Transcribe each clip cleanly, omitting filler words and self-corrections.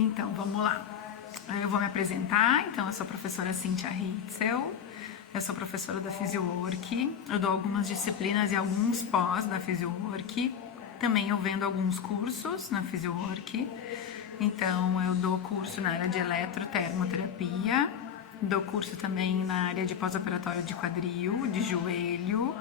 Então, vamos lá. Eu vou me apresentar. Então, eu sou a professora Cíntia Ritzel. Eu sou professora da Physiowork. Eu dou algumas disciplinas e alguns pós da Physiowork. Também eu vendo alguns cursos na Physiowork. Então, eu dou curso na área de eletrotermoterapia. Dou curso também na área de pós-operatório de quadril, de joelho.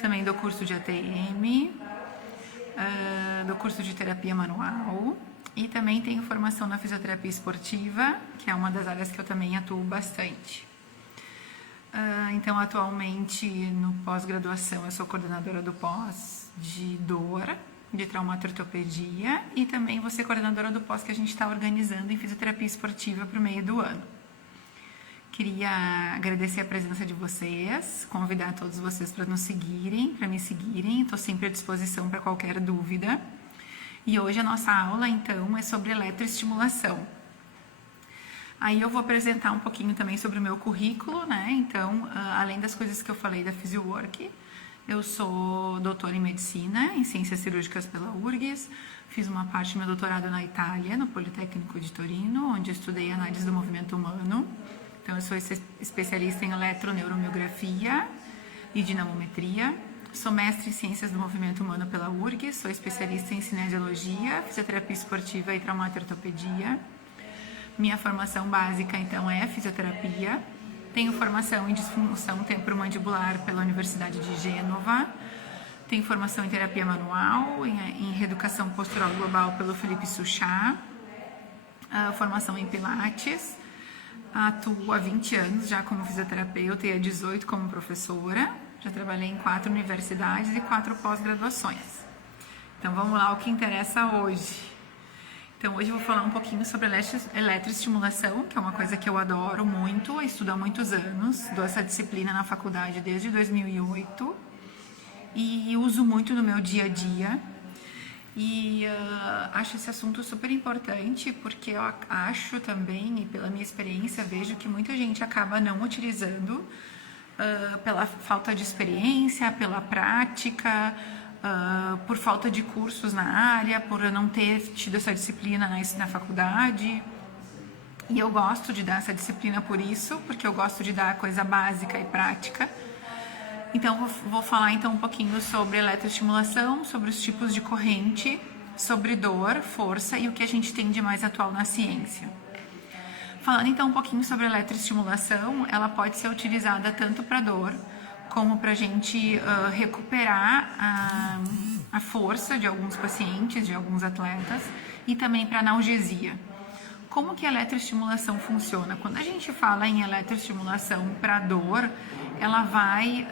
Também dou curso de ATM, dou curso de terapia manual e também tenho formação na fisioterapia esportiva, que é uma das áreas que eu também atuo bastante. Então, atualmente, no pós-graduação, eu sou coordenadora do pós de dor, de traumatortopedia, e também vou ser coordenadora do pós que a gente está organizando em fisioterapia esportiva para o meio do ano. Queria agradecer a presença de vocês, convidar todos vocês para me seguirem, estou sempre à disposição para qualquer dúvida. E hoje a nossa aula, então, é sobre eletroestimulação. Aí eu vou apresentar um pouquinho também sobre o meu currículo, né? Então, além das coisas que eu falei da Physiowork, eu sou doutora em medicina, em ciências cirúrgicas pela URGS, fiz uma parte do meu doutorado na Itália, no Politécnico de Torino, onde eu estudei análise do movimento humano. Então, eu sou especialista em eletroneuromiografia e dinamometria. Sou mestre em Ciências do Movimento Humano pela URGS. Sou especialista em cinesiologia, fisioterapia esportiva e traumatortopedia. Minha formação básica, então, é fisioterapia. Tenho formação em disfunção temporomandibular pela Universidade de Gênova. Tenho formação em terapia manual, em reeducação postural global pelo Felipe Suchá. Formação em Pilates. Atuo há 20 anos já como fisioterapeuta e há 18 como professora. Já trabalhei em 4 universidades e 4 pós-graduações. Então vamos lá, o que interessa hoje. Então hoje eu vou falar um pouquinho sobre eletroestimulação, que é uma coisa que eu adoro muito, eu estudo há muitos anos, dou essa disciplina na faculdade desde 2008 e uso muito no meu dia a dia. E acho esse assunto super importante porque eu acho também, e pela minha experiência, vejo que muita gente acaba não utilizando pela falta de experiência, pela prática, por falta de cursos na área, por eu não ter tido essa disciplina na faculdade. E eu gosto de dar essa disciplina por isso, porque eu gosto de dar coisa básica e prática. Então, vou falar então um pouquinho sobre eletroestimulação, sobre os tipos de corrente, sobre dor, força e o que a gente tem de mais atual na ciência. Falando então um pouquinho sobre a eletroestimulação, ela pode ser utilizada tanto para dor, como para a gente recuperar a força de alguns pacientes, de alguns atletas, e também para analgesia. Como que a eletroestimulação funciona? Quando a gente fala em eletroestimulação para dor, ela vai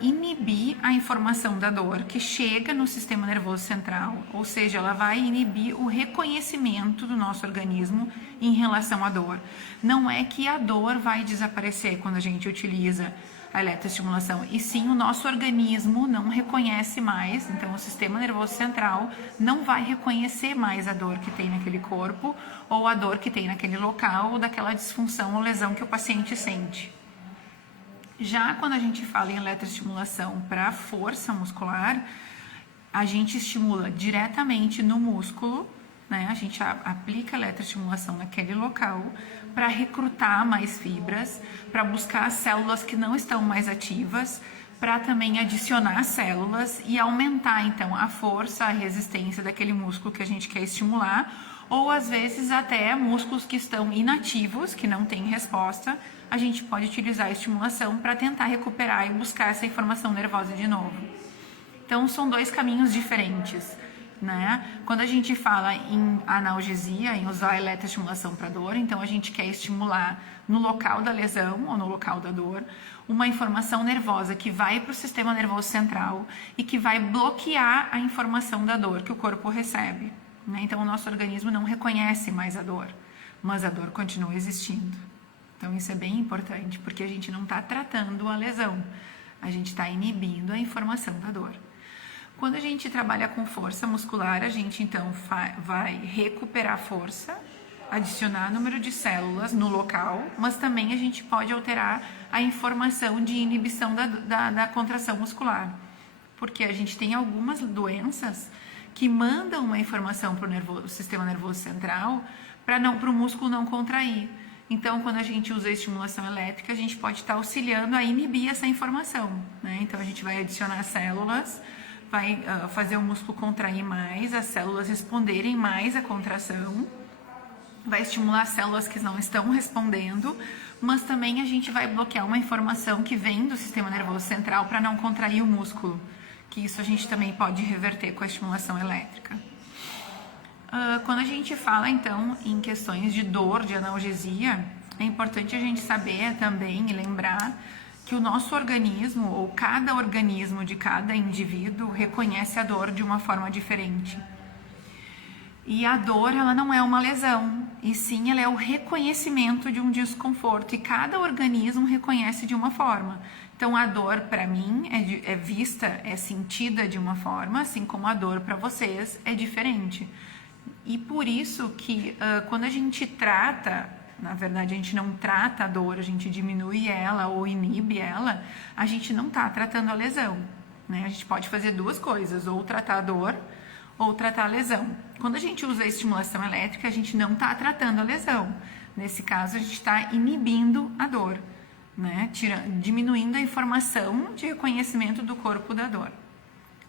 inibir a informação da dor que chega no sistema nervoso central, ou seja, ela vai inibir o reconhecimento do nosso organismo em relação à dor. Não é que a dor vai desaparecer quando a gente utiliza a eletroestimulação, e sim o nosso organismo não reconhece mais, então o sistema nervoso central não vai reconhecer mais a dor que tem naquele corpo, ou a dor que tem naquele local, ou daquela disfunção ou lesão que o paciente sente. Já quando a gente fala em eletroestimulação para força muscular, a gente estimula diretamente no músculo, né? A gente aplica eletroestimulação naquele local para recrutar mais fibras, para buscar células que não estão mais ativas, para também adicionar células e aumentar então a força, a resistência daquele músculo que a gente quer estimular, ou às vezes até músculos que estão inativos, que não têm resposta, a gente pode utilizar a estimulação para tentar recuperar e buscar essa informação nervosa de novo. Então são 2 caminhos diferentes, né? Quando a gente fala em analgesia, em usar a eletroestimulação para dor, então a gente quer estimular no local da lesão ou no local da dor uma informação nervosa que vai para o sistema nervoso central e que vai bloquear a informação da dor que o corpo recebe, né? Então o nosso organismo não reconhece mais a dor, mas a dor continua existindo. Então isso é bem importante, porque a gente não está tratando a lesão, a gente está inibindo a informação da dor. Quando a gente trabalha com força muscular, a gente então vai recuperar força, adicionar número de células no local, mas também a gente pode alterar a informação de inibição da contração muscular, porque a gente tem algumas doenças que mandam uma informação para o sistema nervoso central para o músculo não contrair. Então, quando a gente usa a estimulação elétrica, a gente pode estar auxiliando a inibir essa informação, né? Então, a gente vai adicionar células, vai fazer o músculo contrair mais, as células responderem mais à contração, vai estimular células que não estão respondendo, mas também a gente vai bloquear uma informação que vem do sistema nervoso central para não contrair o músculo, que isso a gente também pode reverter com a estimulação elétrica. Quando a gente fala então em questões de dor, de analgesia, é importante a gente saber também e lembrar que o nosso organismo, ou cada organismo de cada indivíduo, reconhece a dor de uma forma diferente. E a dor, ela não é uma lesão, e sim ela é o reconhecimento de um desconforto, e cada organismo reconhece de uma forma. Então a dor para mim é vista, é sentida de uma forma, assim como a dor para vocês é diferente. E por isso que quando a gente trata, na verdade a gente não trata a dor, a gente diminui ela ou inibe ela, a gente não está tratando a lesão, né? A gente pode fazer duas coisas, ou tratar a dor ou tratar a lesão. Quando a gente usa a estimulação elétrica, a gente não está tratando a lesão. Nesse caso, a gente está inibindo a dor, né? Diminuindo a informação de reconhecimento do corpo da dor.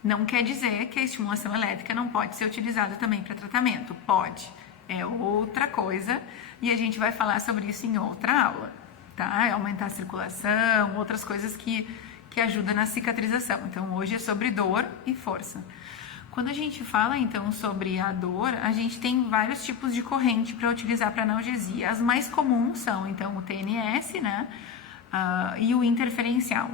Não quer dizer que a estimulação elétrica não pode ser utilizada também para tratamento. Pode. É outra coisa e a gente vai falar sobre isso em outra aula, tá? É aumentar a circulação, outras coisas que ajudam na cicatrização. Então, hoje é sobre dor e força. Quando a gente fala, então, sobre a dor, a gente tem vários tipos de corrente para utilizar para analgesia. As mais comuns são, então, o TNS, né? E o interferencial.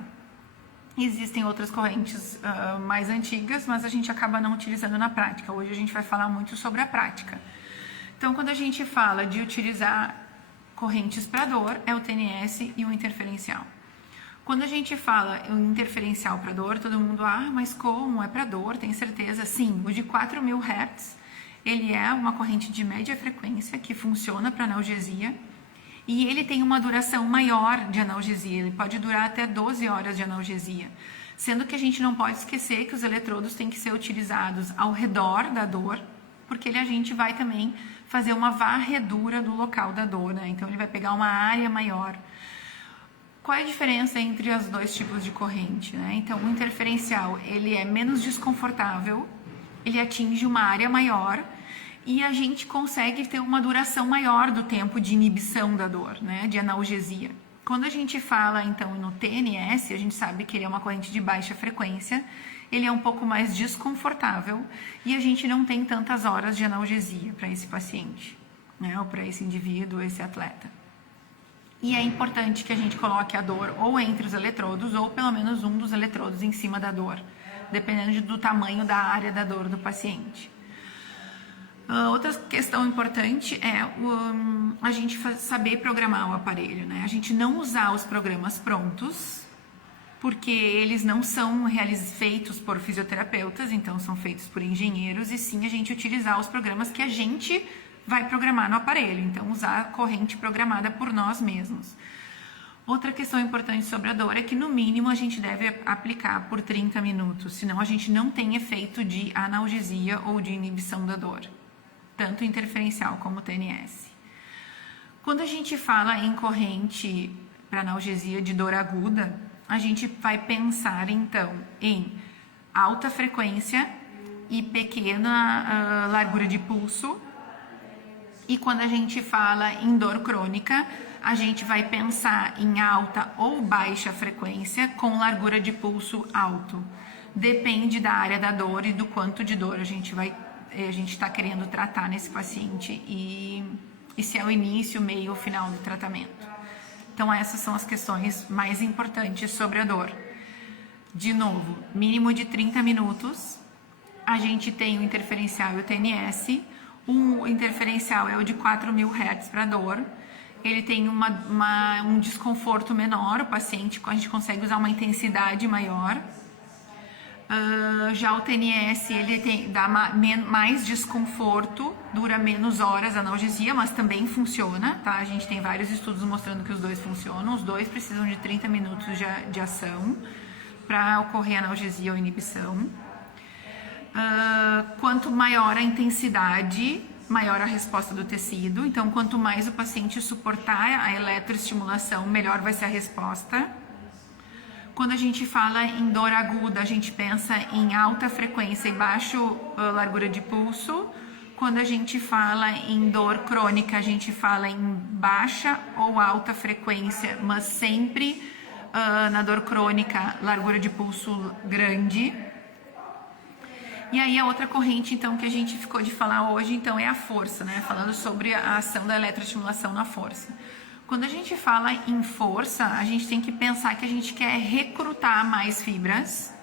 Existem outras correntes mais antigas, mas a gente acaba não utilizando na prática. Hoje a gente vai falar muito sobre a prática. Então, quando a gente fala de utilizar correntes para dor, é o TNS e o interferencial. Quando a gente fala em interferencial para dor, todo mundo, mas como? É para dor, tem certeza? Sim, o de 4.000 Hz, ele é uma corrente de média frequência que funciona para analgesia e ele tem uma duração maior de analgesia, ele pode durar até 12 horas de analgesia, sendo que a gente não pode esquecer que os eletrodos têm que ser utilizados ao redor da dor, porque a gente vai também fazer uma varredura do local da dor, né? Então ele vai pegar uma área maior. Qual é a diferença entre os dois tipos de corrente, né? Então, o interferencial, ele é menos desconfortável, ele atinge uma área maior e a gente consegue ter uma duração maior do tempo de inibição da dor, né? De analgesia. Quando a gente fala, então, no TNS, a gente sabe que ele é uma corrente de baixa frequência, ele é um pouco mais desconfortável e a gente não tem tantas horas de analgesia para esse paciente, né? Ou para esse indivíduo, esse atleta. E é importante que a gente coloque a dor ou entre os eletrodos ou pelo menos um dos eletrodos em cima da dor, dependendo do tamanho da área da dor do paciente. Outra questão importante é a gente saber programar o aparelho, né? A gente não usar os programas prontos, porque eles não são feitos por fisioterapeutas, então são feitos por engenheiros, e sim a gente utilizar os programas que a gente vai programar no aparelho, então usar a corrente programada por nós mesmos. Outra questão importante sobre a dor é que no mínimo a gente deve aplicar por 30 minutos, senão a gente não tem efeito de analgesia ou de inibição da dor, tanto interferencial como TNS. Quando a gente fala em corrente para analgesia de dor aguda, a gente vai pensar então em alta frequência e pequena largura de pulso. E quando a gente fala em dor crônica, a gente vai pensar em alta ou baixa frequência com largura de pulso alto. Depende da área da dor e do quanto de dor a gente está querendo tratar nesse paciente e se é o início, meio ou final do tratamento. Então essas são as questões mais importantes sobre a dor. De novo, mínimo de 30 minutos, a gente tem o interferencial e o TNS. O interferencial é o de 4.000 Hz para dor ele tem um desconforto menor, o paciente, a gente consegue usar uma intensidade maior. Já o TNS, ele dá mais desconforto, dura menos horas a analgesia, mas também funciona, tá? A gente tem vários estudos mostrando que os dois funcionam, os dois precisam de 30 minutos de ação para ocorrer analgesia ou inibição. Quanto maior a intensidade, maior a resposta do tecido, então quanto mais o paciente suportar a eletroestimulação, melhor vai ser a resposta. Quando a gente fala em dor aguda, a gente pensa em alta frequência e baixa largura de pulso. Quando a gente fala em dor crônica, a gente fala em baixa ou alta frequência, mas sempre na dor crônica, largura de pulso grande. E aí a outra corrente, então, que a gente ficou de falar hoje, então, é a força, né? Falando sobre a ação da eletroestimulação na força. Quando a gente fala em força, a gente tem que pensar que a gente quer recrutar mais fibras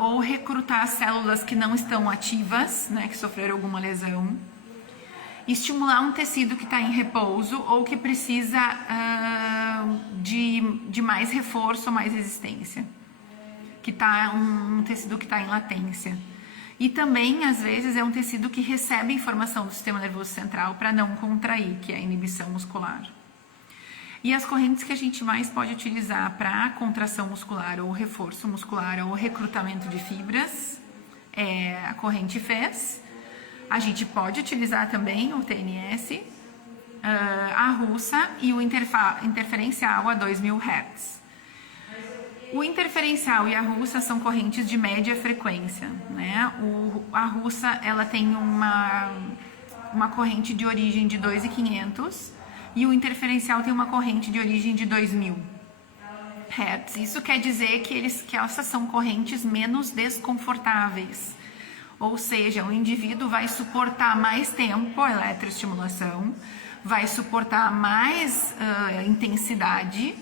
ou recrutar células que não estão ativas, né, que sofreram alguma lesão, estimular um tecido que está em repouso ou que precisa de mais reforço ou mais resistência, que está um tecido que está em latência. E também, às vezes, é um tecido que recebe informação do sistema nervoso central para não contrair, que é a inibição muscular. E as correntes que a gente mais pode utilizar para contração muscular ou reforço muscular ou recrutamento de fibras é a corrente FES. A gente pode utilizar também o TNS, a russa e o interferencial a 2000 Hz. O interferencial e a russa são correntes de média frequência, né? A russa, ela tem uma corrente de origem de 2.500 e o interferencial tem uma corrente de origem de 2.000 Hz. Isso quer dizer que essas são correntes menos desconfortáveis, ou seja, o indivíduo vai suportar mais tempo a eletroestimulação, vai suportar mais intensidade.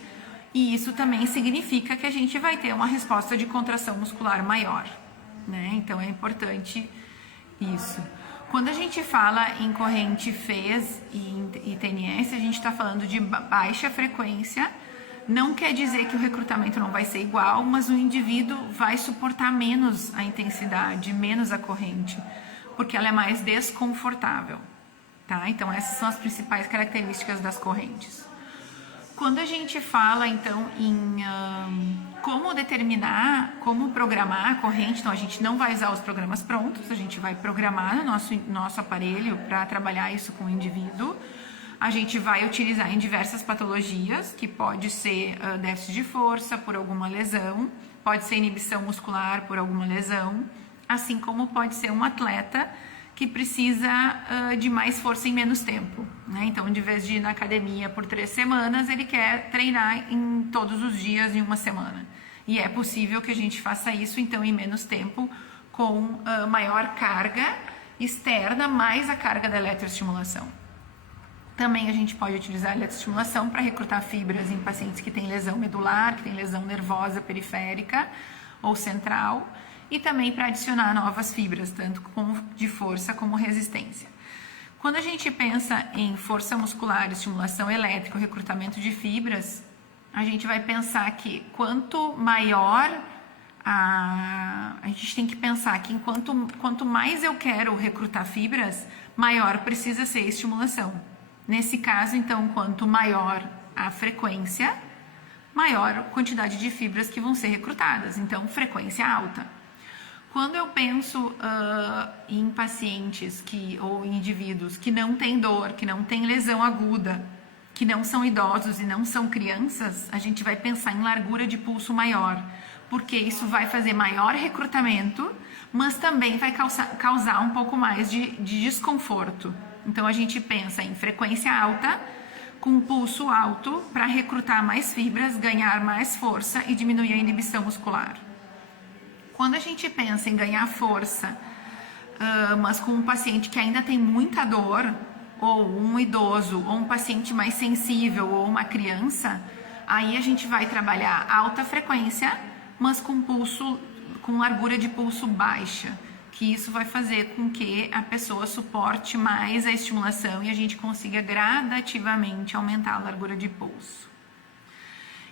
E isso também significa que a gente vai ter uma resposta de contração muscular maior, né? Então é importante isso. Quando a gente fala em corrente FES e TNS, a gente está falando de baixa frequência. Não quer dizer que o recrutamento não vai ser igual, mas o indivíduo vai suportar menos a intensidade, menos a corrente, porque ela é mais desconfortável, tá? Então essas são as principais características das correntes. Quando a gente fala, então, em como determinar, como programar a corrente, então a gente não vai usar os programas prontos, a gente vai programar no nosso aparelho para trabalhar isso com o indivíduo. A gente vai utilizar em diversas patologias, que pode ser déficit de força por alguma lesão, pode ser inibição muscular por alguma lesão, assim como pode ser um atleta que precisa de mais força em menos tempo, né? Então, de vez de ir na academia por 3 semanas, ele quer treinar em todos os dias em uma semana. E é possível que a gente faça isso, então, em menos tempo, com maior carga externa, mais a carga da eletroestimulação. Também a gente pode utilizar a eletroestimulação para recrutar fibras em pacientes que têm lesão medular, que têm lesão nervosa periférica ou central, e também para adicionar novas fibras, tanto de força como resistência. Quando a gente pensa em força muscular, estimulação elétrica, recrutamento de fibras, a gente vai pensar que quanto maior a gente tem que pensar que quanto mais eu quero recrutar fibras, maior precisa ser a estimulação. Nesse caso, então, quanto maior a frequência, maior a quantidade de fibras que vão ser recrutadas. Então, frequência alta. Quando eu penso em pacientes ou em indivíduos que não têm dor, que não têm lesão aguda, que não são idosos e não são crianças, a gente vai pensar em largura de pulso maior, porque isso vai fazer maior recrutamento, mas também vai causar um pouco mais de desconforto. Então a gente pensa em frequência alta, com pulso alto, para recrutar mais fibras, ganhar mais força e diminuir a inibição muscular. Quando a gente pensa em ganhar força, mas com um paciente que ainda tem muita dor, ou um idoso, ou um paciente mais sensível, ou uma criança, aí a gente vai trabalhar alta frequência, mas com largura de pulso baixa, que isso vai fazer com que a pessoa suporte mais a estimulação e a gente consiga gradativamente aumentar a largura de pulso.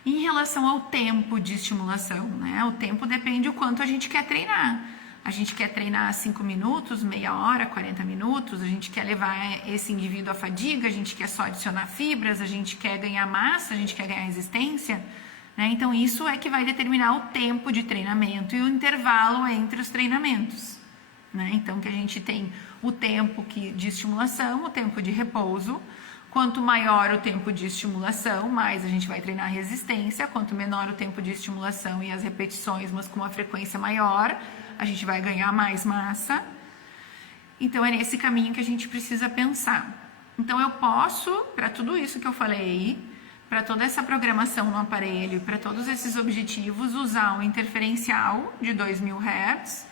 Em relação ao tempo de estimulação, né? O tempo depende do quanto a gente quer treinar. A gente quer treinar 5 minutos, meia hora, 40 minutos, a gente quer levar esse indivíduo à fadiga, a gente quer só adicionar fibras, a gente quer ganhar massa, a gente quer ganhar resistência, né? Então isso é que vai determinar o tempo de treinamento e o intervalo entre os treinamentos, né? Então que a gente tem o tempo de estimulação, o tempo de repouso. Quanto maior o tempo de estimulação, mais a gente vai treinar resistência. Quanto menor o tempo de estimulação e as repetições, mas com uma frequência maior, a gente vai ganhar mais massa. Então é nesse caminho que a gente precisa pensar. Então eu posso, para tudo isso que eu falei, para toda essa programação no aparelho, para todos esses objetivos, usar um interferencial de 2000 Hz,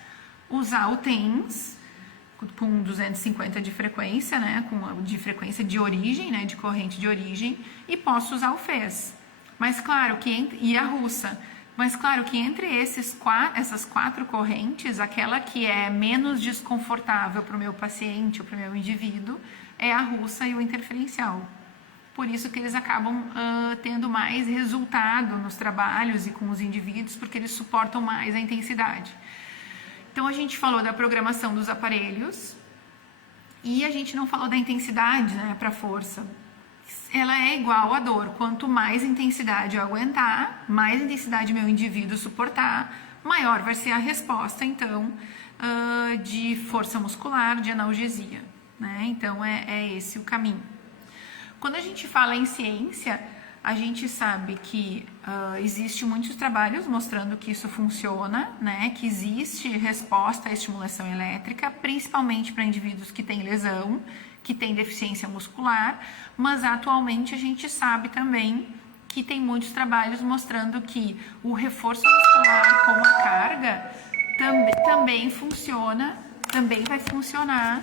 usar o TENS com 250 de frequência, né, de frequência de origem, né, de corrente de origem, e posso usar o FES. Mas claro que e a russa. Mas claro que entre essas 4 correntes, aquela que é menos desconfortável para o meu paciente ou para o meu indivíduo é a russa e o interferencial. Por isso que eles acabam tendo mais resultado nos trabalhos e com os indivíduos, porque eles suportam mais a intensidade. Então a gente falou da programação dos aparelhos e a gente não falou da intensidade, né, para força. Ela é igual à dor. Quanto mais intensidade eu aguentar, mais intensidade meu indivíduo suportar, maior vai ser a resposta, então, de força muscular, de analgesia, né? Então é esse o caminho. Quando a gente fala em ciência, a gente sabe que existem muitos trabalhos mostrando que isso funciona, né? Que existe resposta à estimulação elétrica, principalmente para indivíduos que têm lesão, que têm deficiência muscular, mas atualmente a gente sabe também que tem muitos trabalhos mostrando que o reforço muscular com a carga também funciona, também vai funcionar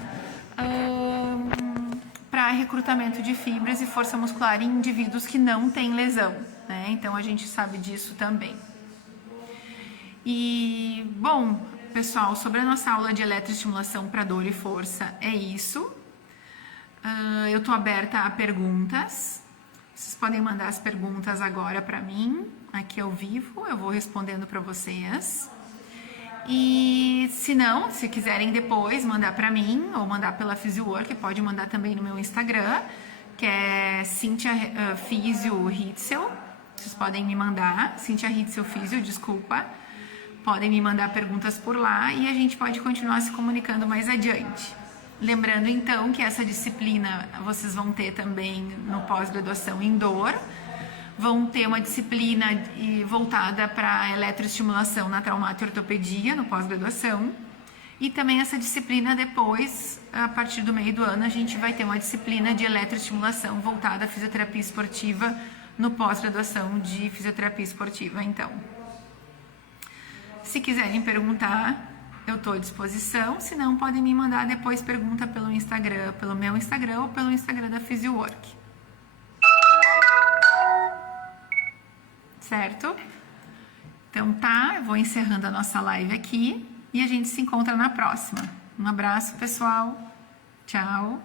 para recrutamento de fibras e força muscular em indivíduos que não têm lesão, né? Então a gente sabe disso também. E, bom, pessoal, sobre a nossa aula de eletroestimulação para dor e força é isso. Eu estou aberta a perguntas. Vocês podem mandar as perguntas agora para mim, aqui ao vivo, eu vou respondendo para vocês. E se não, se quiserem depois mandar para mim ou mandar pela Physiowork, pode mandar também no meu Instagram, que é Cynthia Physio Hitzel. Vocês podem me mandar, Cynthia Hitzel Physio, desculpa. Podem me mandar perguntas por lá e a gente pode continuar se comunicando mais adiante. Lembrando então que essa disciplina vocês vão ter também no pós-graduação em dor. Vão ter uma disciplina voltada para eletroestimulação na traumato e ortopedia, no pós-graduação. E também essa disciplina depois, a partir do meio do ano, a gente vai ter uma disciplina de eletroestimulação voltada à fisioterapia esportiva no pós-graduação de fisioterapia esportiva. Então, se quiserem perguntar, eu estou à disposição. Se não, podem me mandar depois pergunta pelo Instagram, pelo meu Instagram ou pelo Instagram da Physiowork. Certo? Então tá, eu vou encerrando a nossa live aqui e a gente se encontra na próxima. Um abraço, pessoal. Tchau.